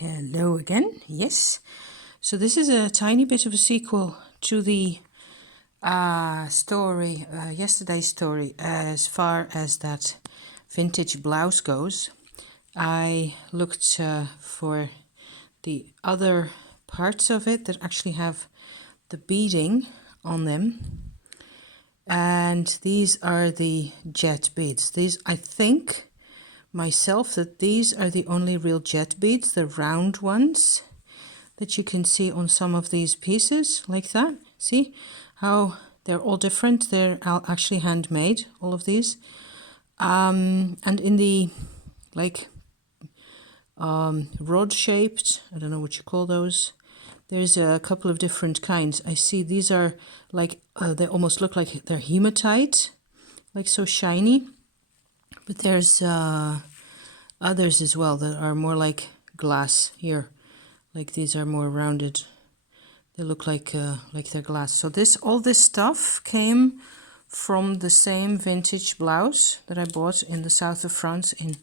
Hello again. Yes. So this is a tiny bit of a sequel to the story, yesterday's story, as far as that vintage blouse goes. I looked for the other parts of it that actually have the beading on them. And these are the jet beads. These, I think myself, that these are the only real jet beads, the round ones that you can see on some of these pieces like that. See how they're all different? They're actually handmade, all of these. And in the rod shaped, I don't know what you call those, there's a couple of different kinds. I see these are like, they almost look like they're hematite, like so shiny. But there's others as well that are more like glass here. Like these are more rounded. They look like they're glass. So all this stuff came from the same vintage blouse that I bought in the south of France in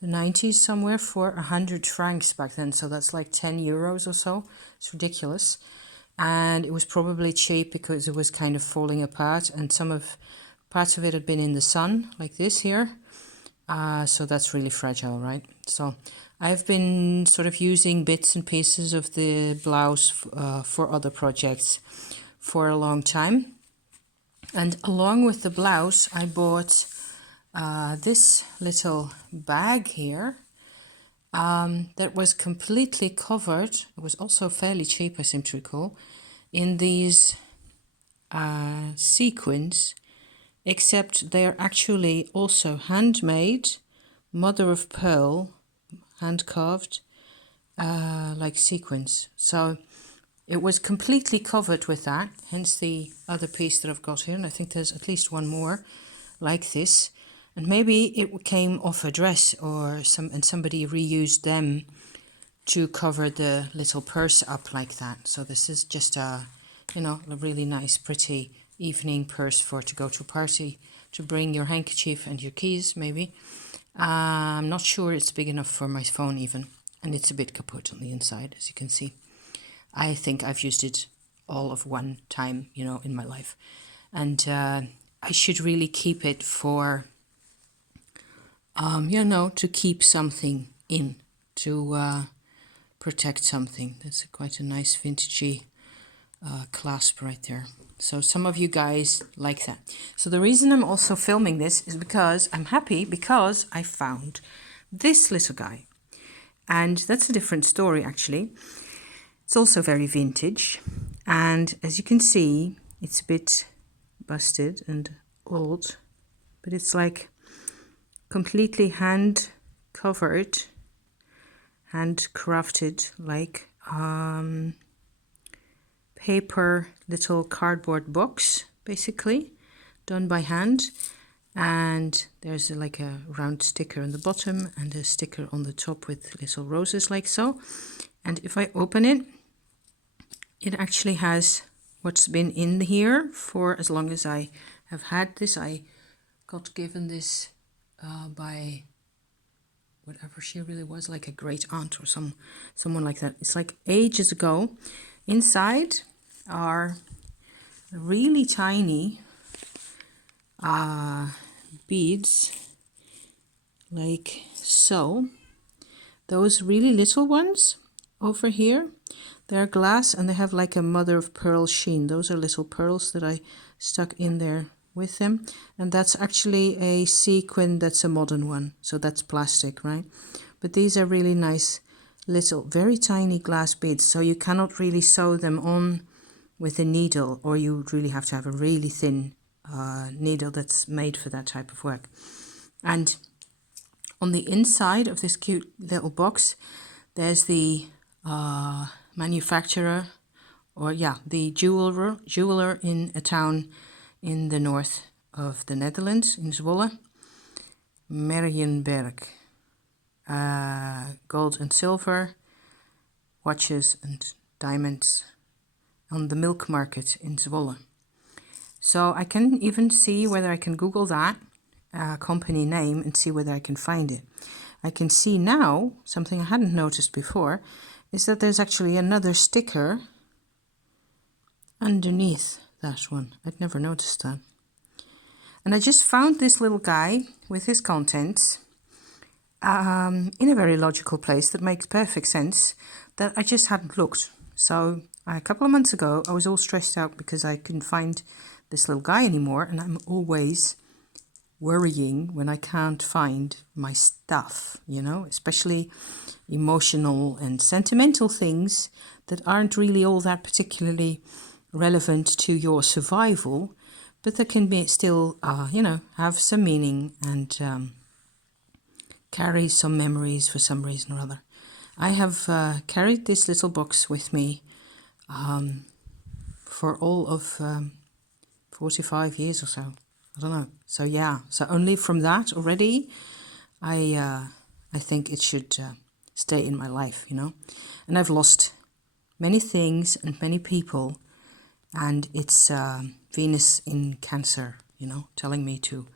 the 90s somewhere for 100 francs back then. So that's like 10 euros or so. It's ridiculous. And it was probably cheap because it was kind of falling apart, and parts of it had been in the sun like this here. So that's really fragile, right? So I've been sort of using bits and pieces of the blouse for other projects for a long time. And along with the blouse, I bought this little bag here that was completely covered. It was also fairly cheap, I seem to recall, in these sequins, except they are actually also handmade, mother of pearl, hand carved, like sequins. So it was completely covered with that, hence the other piece that I've got here. And I think there's at least one more like this. And maybe it came off a dress or somebody reused them to cover the little purse up like that. So this is just a really nice, pretty evening purse to go to a party, to bring your handkerchief and your keys, maybe. I'm not sure it's big enough for my phone even, and it's a bit kaput on the inside, as you can see. I think I've used it all of one time, in my life, and I should really keep it for, to keep something in, to protect something. That's quite a nice vintagey clasp right there. So some of you guys like that. So the reason I'm also filming this is because I'm happy because I found this little guy. And that's a different story actually. It's also very vintage. And as you can see, it's a bit busted and old, but it's like completely hand covered, hand crafted, like paper little cardboard box, basically done by hand. And there's like a round sticker on the bottom and a sticker on the top with little roses like so. And if I open it, it actually has what's been in here for as long as I have had this. I got given this by whatever she really was, like a great aunt or someone like that. It's like ages ago. Inside are really tiny beads, like so. Those really little ones over here, they're glass and they have like a mother of pearl sheen. Those are little pearls that I stuck in there with them, and that's actually a sequin. That's a modern one, so that's plastic, right? But these are really nice little, very tiny glass beads, so you cannot really sew them on with a needle, or you would really have to have a really thin needle that's made for that type of work. And on the inside of this cute little box, there's the manufacturer, or the jeweler in a town in the north of the Netherlands, in Zwolle, Merjenberg. Gold and silver, watches and diamonds on the milk market in Zwolle. So I can even see whether I can Google that company name and see whether I can find it. I can see now, something I hadn't noticed before, is that there's actually another sticker underneath that one. I'd never noticed that. And I just found this little guy with his contents in a very logical place that makes perfect sense, that I just hadn't looked. So a couple of months ago, I was all stressed out because I couldn't find this little guy anymore, and I'm always worrying when I can't find my stuff, you know, especially emotional and sentimental things that aren't really all that particularly relevant to your survival, but that can be still, you know, have some meaning and carry some memories for some reason or other. I have carried this little box with me for all of 45 years or so. I don't know. So yeah, so only from that already, I think it should stay in my life, you know. And I've lost many things and many people, and it's Venus in Cancer, you know, telling me to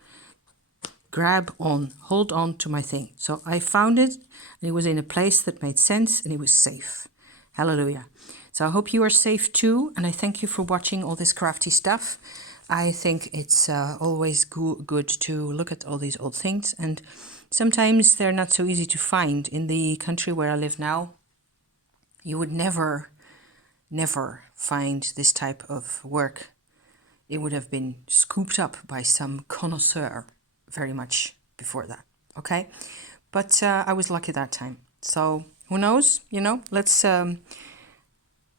hold on to my thing. So I found it, and it was in a place that made sense, and it was safe. Hallelujah. So I hope you are safe too, and I thank you for watching all this crafty stuff. I think it's always good to look at all these old things, and sometimes they're not so easy to find. In the country where I live now, you would never find this type of work. It would have been scooped up by some connoisseur very much before that, okay? But I was lucky that time. So who knows, you know, let's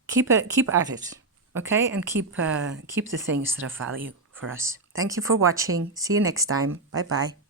keep at it, okay? And keep the things that have value for us. Thank you for watching. See you next time. Bye-bye.